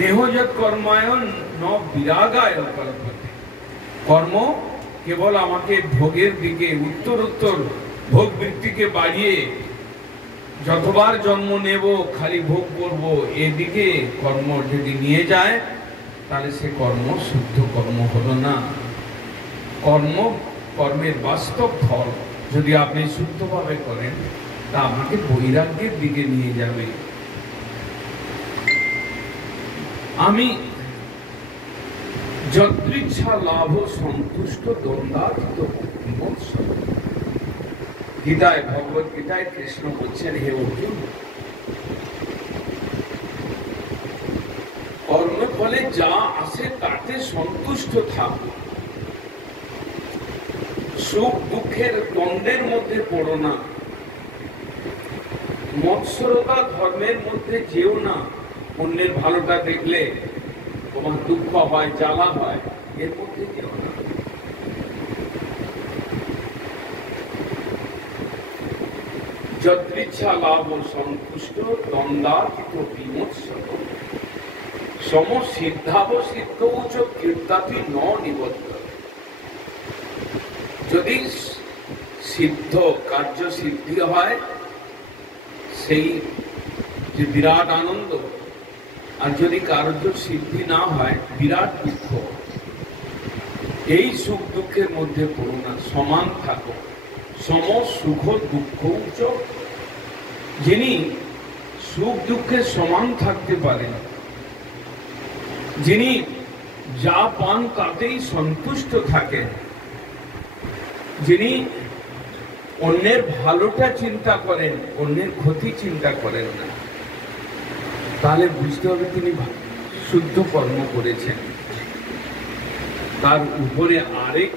নেহযৎ কর্মায়ন ন বিরাগায় কল্পতে। কর্ম কেবল আমাকে ভোগের দিকে, উত্তরোত্তর ভোগ বৃত্তিকে বাড়িয়ে যতবার জন্ম নেব খালি ভোগ করব, এদিকে কর্ম যদি নিয়ে যায় তাহলে সে কর্ম শুদ্ধ কর্ম হলো না। কর্মের বাস্তব ফল যদি আপনি শুদ্ধভাবে করেন তা আপনাকে বৈরাগ্যের দিকে নিয়ে যাবে। আমি যদৃচ্ছা লাভ সন্তুষ্ট দ্বন্দ্বাতীত বিমোৎসব। গীতায়, ভগবত গীতায় কৃষ্ণ বলছেন, হে অর্জুন, কর্মফলে যা আসে তাতে সন্তুষ্ট থাক, সুখ দুঃখের দ্বন্দ্বের মধ্যে পড়ো না, মৎসরতা ধর্মের মধ্যে যেও না। অন্যের ভালোটা দেখলে তোমার দুঃখ হয়, জ্বালা হয়, এর মধ্যে যেও না। যদৃচ্ছা লাভ সন্তুষ্ট দ্বন্দ্বাতীত বিমোৎসব সমসিদ্ধাবসিদ্ধ উচ্চ কীর্তাতি ন নিবদ্ধ। যদি সিদ্ধ কার্য সিদ্ধি হয় সেই যে বিরাট আনন্দ, আর যদি কার্য সিদ্ধি না হয় বিরাট দুঃখ। এই সুখ দুঃখের মধ্যে পড়ো না, সমান থাকো। সম সুখ দুঃখ উচ্চ। যিনি সুখ দুঃখে সমান থাকতে পারেন, যিনি যা পান তাতেই সন্তুষ্ট থাকেন, যিনি অন্যের ভালোটা চিন্তা করেন, অন্যের ক্ষতি চিন্তা করেন না, তাহলে বুঝতে হবে তিনি শুদ্ধ কর্ম করেছেন। তার উপরে আরেক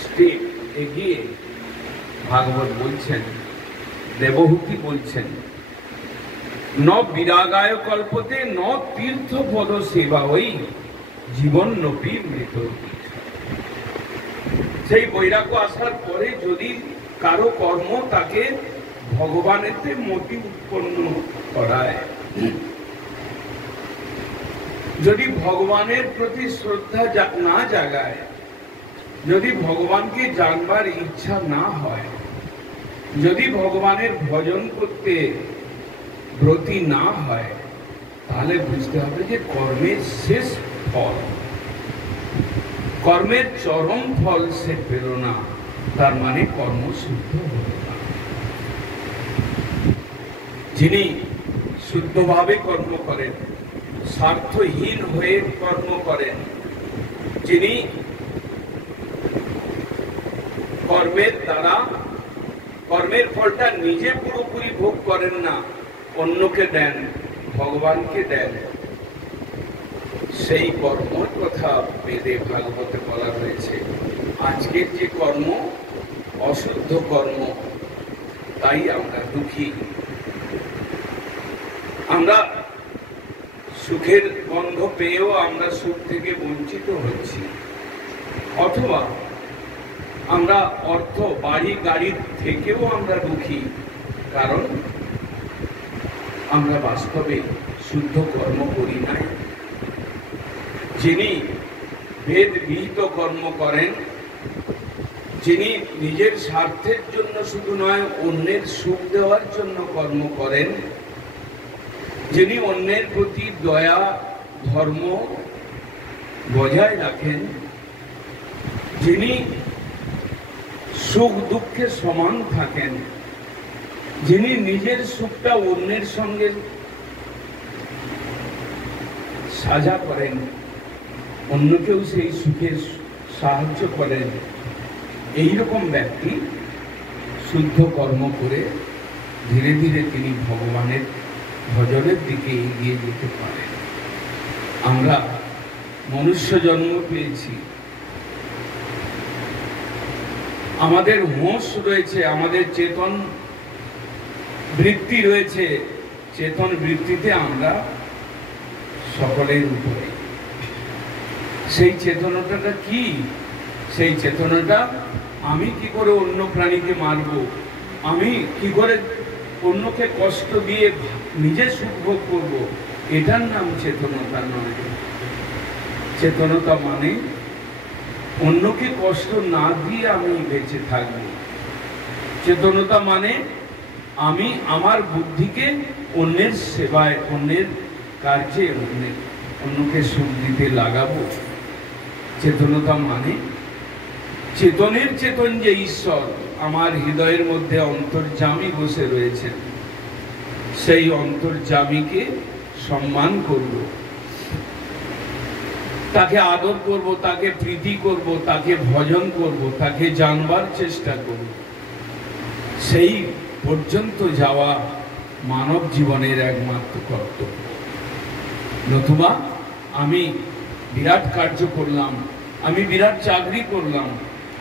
স্টেপ এগিয়ে ভাগবত বলছেন, দেবহূতি বলছেন, ন বিরাগায় কল্পতে ন তীর্থ পদ সেবা ওই জীবন নপি মৃত। সেই বৈরাগ্য আসার পরে যদি কারো কর্ম তাকে ভগবানেতে মতি উৎপন্ন করায়, যদি ভগবানের প্রতি শ্রদ্ধা না জাগায়, যদি ভগবানকে জানবার ইচ্ছা না হয়, যদি ভগবানের ভজন করতে ব্রতী না হয়, তাহলে বুঝতে হবে যে কর্মের শেষ ফল, কর্মের চরম ফল সে পেল না, তার মানে কর্ম শুদ্ধ হল না। যিনি শুদ্ধভাবে কর্ম করেন, স্বার্থহীন হয়ে কর্ম করেন, যিনি কর্মের দ্বারা কর্মের ফলটা নিজে পুরোপুরি ভোগ করেন না, অন্যকে দেন, ভগবানকে দেন, সেই কর্মের কথা বেদে ভাগবতে বলা হয়েছে। আজকের যে কর্ম অশুদ্ধ কর্ম, তাই আমরা দুঃখী। আমরা সুখের গন্ধ পেয়েও আমরা সুখ থেকে বঞ্চিত হচ্ছি, অথবা আমরা অর্থ, বাড়ি গাড়ির থেকেও আমরা দুঃখী, কারণ আমরা বাস্তবে শুদ্ধ কর্ম করি নাই। যিনি বেদ বিহিত কর্ম করেন, যিনি নিজের স্বার্থের জন্য শুধু নয় অন্যের সুখ দেওয়ার জন্য কর্ম করেন, যিনি অন্যের প্রতি দয়া ধর্ম বজায় রাখেন, যিনি সুখ দুঃখে সমান থাকেন, যিনি নিজের সুখটা অন্যের সঙ্গে সাজা করেন, অন্যকেও সেই সুখে সাহায্য করেন, এইরকম ব্যক্তি শুদ্ধ কর্ম করে ধীরে ধীরে তিনি ভগবানের ভজনের দিকে এগিয়ে যেতে পারেন। আমরা মনুষ্য জন্ম পেয়েছি, আমাদের হোশ রয়েছে, আমাদের চেতন বৃত্তি রয়েছে, চেতন বৃত্তিতে আমরা সকলের উপরে। সেই চেতনাটা কি? সেই চেতনাটা আমি কি করে অন্য প্রাণীকে মারব, আমি কি করে অন্যকে কষ্ট দিয়ে নিজে সুখ ভোগ করব, এটার নাম চেতনতা নয়। চেতনতা মানে অন্যকে কষ্ট না দিয়ে আমি বেঁচে থাকব। চেতনতা মানে আমি আমার বুদ্ধিকে অন্যের সেবায়, অন্যের কার্যে, অন্যকে সুখ দিতে লাগাবো। চেতনতা মানে চেতনের চেতন যে ঈশ্বর আমার হৃদয়ের মধ্যে অন্তর্যামী বসে রয়েছেন, সেই অন্তর্যামীকে সম্মান করব, তাকে আদর করব, তাকে প্রীতি করব, তাকে ভজন করব, তাকে জানবার চেষ্টা করব। সেই পর্যন্ত যাওয়া মানব জীবনের একমাত্র কর্তব্য। নতুবা আমি বিরাট কার্য করলাম, আমি বিরাট চাকরি করলাম,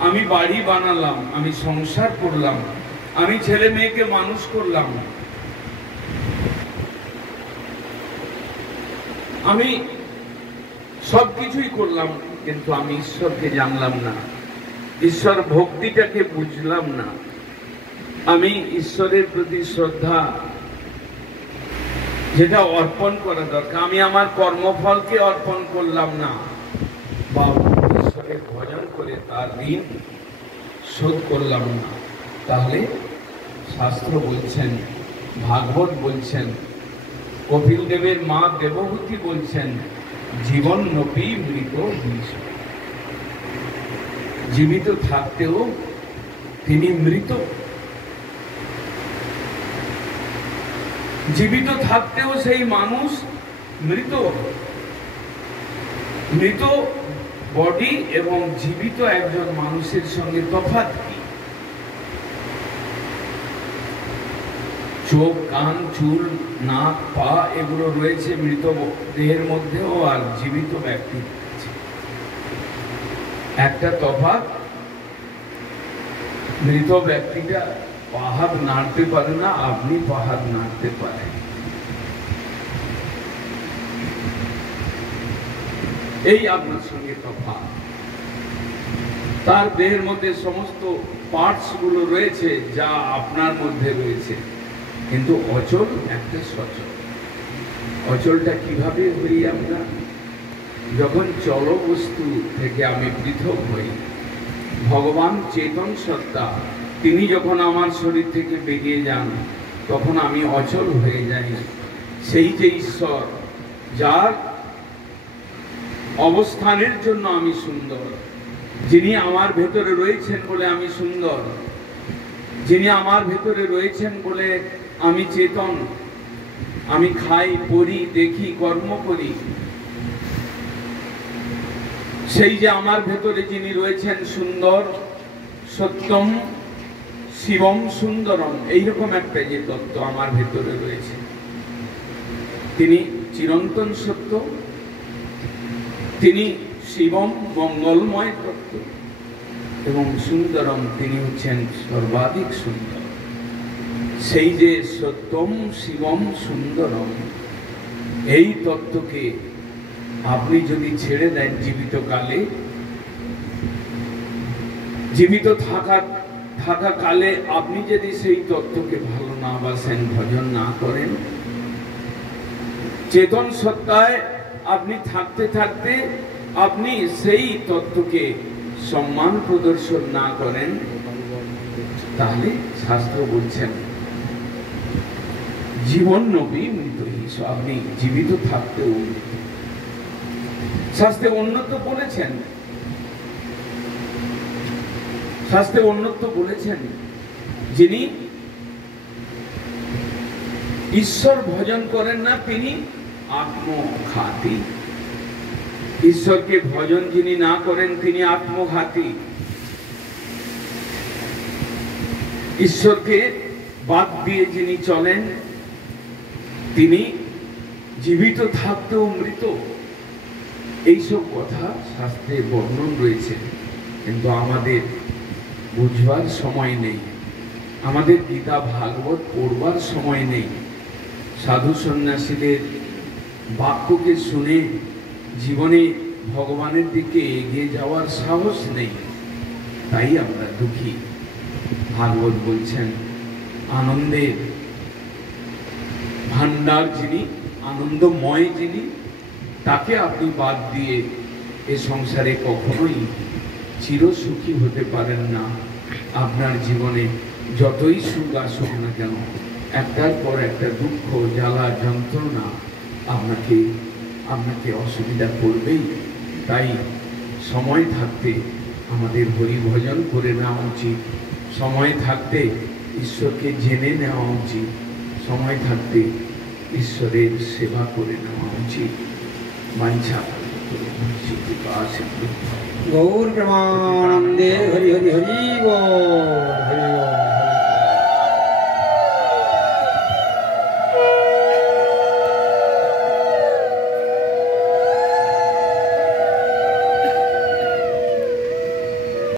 আমি বাড়ি বানালাম, আমি সংসার করলাম, আমি ছেলে মেয়েকে মানুষ করলাম, আমি সবকিছুই করলাম, কিন্তু আমি ঈশ্বরকে জানলাম না, ঈশ্বর ভক্তিটাকে বুঝলাম না, আমি ঈশ্বরের প্রতি শ্রদ্ধা যেটা অর্পণ করা দরকার আমি আমার কর্মফলকে অর্পণ করলাম না, বা ঈশ্বরের ভজন করে তার ঋণ শোধ করলাম না, তাহলে শাস্ত্র বলছেন, ভাগবত বলছেন, কপিল দেবের মা দেবহূতি বলছেন, জীবন নপি মৃত বিষ। জীবিত থাকতেও তিনি মৃত, জীবিত থাকতেও সেই মানুষ মৃত। মৃত বডি এবং জীবিত একজন মানুষের সঙ্গে তফাৎ কি? চোখ, কান, চুল, নাক, পা এগুলো রয়েছে মৃত দেহের মধ্যেও, আর জীবিত ব্যক্তি একটা তফাৎ, মৃত ব্যক্তিটা পাহাড় নাড়তে পারে না, আপনি পাহাড় নাড়তে পারেন। এই আপনার সঙ্গে তফাৎ। তার দেহের মধ্যে সমস্ত পার্টস গুলো রয়েছে যা আপনার মধ্যে রয়েছে, কিন্তু অচল একটা সচল। অচলটা কিভাবে হই আমরা? যখন চল বস্তু থেকে আমি পৃথক হই, ভগবান চেতন সত্তা তিনি যখন আমার শরীর থেকে বেরিয়ে যান, তখন আমি অচল হয়ে যাই। সেই যে ঈশ্বর, যার অবস্থানের জন্য আমি সুন্দর, যিনি আমার ভেতরে রয়েছেন বলে আমি সুন্দর, যিনি আমার ভেতরে রয়েছেন বলে আমি চেতন, আমি খাই, পড়ি, দেখি, কর্ম করি, সেই যে আমার ভেতরে যিনি রয়েছেন সুন্দর, সত্যম শিবম সুন্দরম, এইরকম একটা যে তত্ত্ব আমার ভেতরে রয়েছে, তিনি চিরন্তন সত্য, তিনি শিবম মঙ্গলময় তত্ত্ব, এবং সুন্দরম তিনি হচ্ছেন সর্বাধিক সুন্দর। সেই যে সত্যম শিবম সুন্দরম, এই তত্ত্বকে আপনি যদি ছেড়ে দেন জীবিত কালে, জীবিত থাকা কালে আপনি যদি সেই তত্ত্বকে ভালো না বাসেন, ভজন না করেন, চেতন সত্তায় আপনি থাকতে থাকতে আপনি সেই তত্ত্বকে সম্মান প্রদর্শন না করেন, তাহলে শাস্ত্র বলছেন জীবন নবী মৃত। আপনি জীবিত থাকতেও শাস্ত্রে উন্নত বলেছেন, শাস্ত্রে উন্নত বলেছেন, যিনি ঈশ্বর ভজন করেন না তিনি আত্মঘাতী। ঈশ্বরকে ভজন যিনি না করেন তিনি আত্মঘাতী। ঈশ্বরকে বাদ দিয়ে যিনি চলেন তিনি জীবিত থাকতেও মৃত। এইসব কথা শাস্ত্রে বর্ণন রয়েছে, কিন্তু আমাদের বুঝবার সময় নেই, আমাদের গীতা ভাগবত পড়বার সময় নেই, সাধু সন্ন্যাসীদের বাক্যকে শুনে জীবনে ভগবানের দিকে এগিয়ে যাওয়ার সাহস নেই, তাই আমরা দুঃখী। ভাগবত বলছেন আনন্দের ভান্ডার যিনি আনন্দময় যিনি, তাকে আপনি বাদ দিয়ে এ সংসারে কখনোই চিরসুখী হতে পারেন না। আপনার জীবনে যতই সুখ আসুক না কেন, একটার পর একটা দুঃখ, জ্বালা, যন্ত্রণা আপনাকে অসুবিধা করবেই। তাই সময় থাকতে আমাদের হরি ভজন করে নেওয়া উচিত, সময় থাকতে ঈশ্বরকে জেনে নেওয়া উচিত, সময় থাকতে ঈশ্বরের সেবা করে নেওয়া উচিত। বাঞ্ছা গৌর প্রেমানন্দে হরি হরি হরি বল।